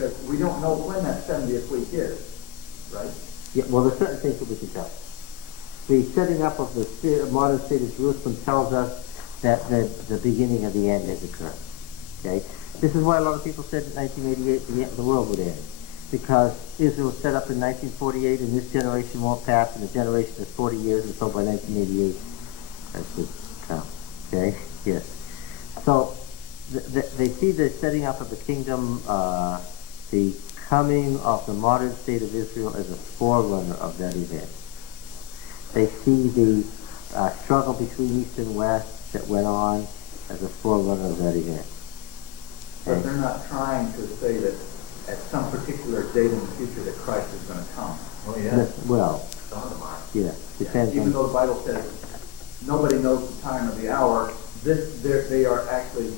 Because we don't know when that 70th week is, right? Yeah, well, there's certain things that we can tell. The setting up of the modern state of Jerusalem tells us that the beginning of the end has occurred. Okay? This is why a lot of people said in 1988 the world would end. Because Israel was set up in 1948 and this generation won't pass and the generation is 40 years, and so by 1988 that's the count. Okay? Yes. So they see the setting up of the kingdom, the coming of the modern state of Israel as a forerunner of that event. They see the struggle between East and West that went on as a forerunner of that event. But they're not trying to say that at some particular date in the future that Christ is going to come. Oh, yeah. Well, Some of them are. yeah, depends Even on... though the Bible says nobody knows the time of the hour, they are actually...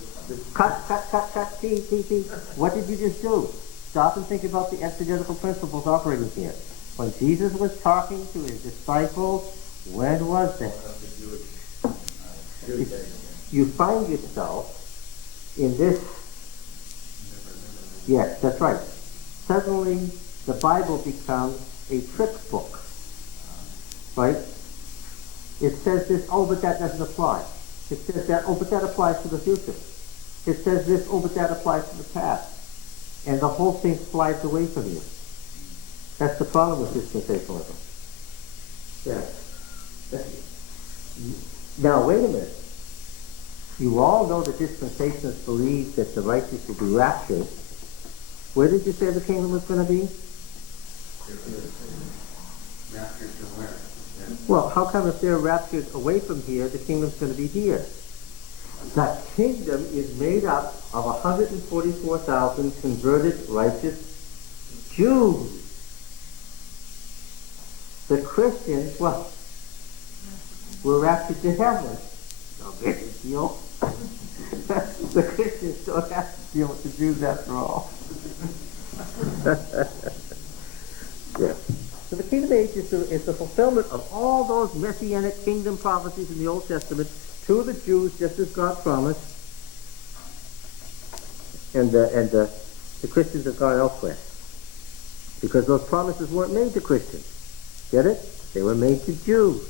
Cut. See. What did you just do? Stop and think about the exegetical principles operating here. When Jesus was talking to his disciples, when was that? You find yourself in this... Yes, that's right. Suddenly, the Bible becomes a trick book. Right? It says this, oh, but that doesn't apply. It says that, oh, but that applies to the future. It says this, oh, but that applies to the past. And the whole thing slides away from you. That's the problem with dispensationalism. Yes. Now, wait a minute. You all know that dispensationalists believe that the righteous will be raptured. Where did you say the kingdom was going to be? Raptured to where? Yeah. Well, how come if they're raptured away from here, the kingdom's going to be here? The kingdom is made up of 144,000 converted righteous Jews. The Christians, well, were raptured to heaven. No big deal. The Christians don't have to deal with the Jews after all. Yeah. So the kingdom age is the fulfillment of all those messianic kingdom prophecies in the Old Testament to the Jews, just as God promised, and the Christians have gone elsewhere because those promises weren't made to Christians. Get it? They were made to Jews.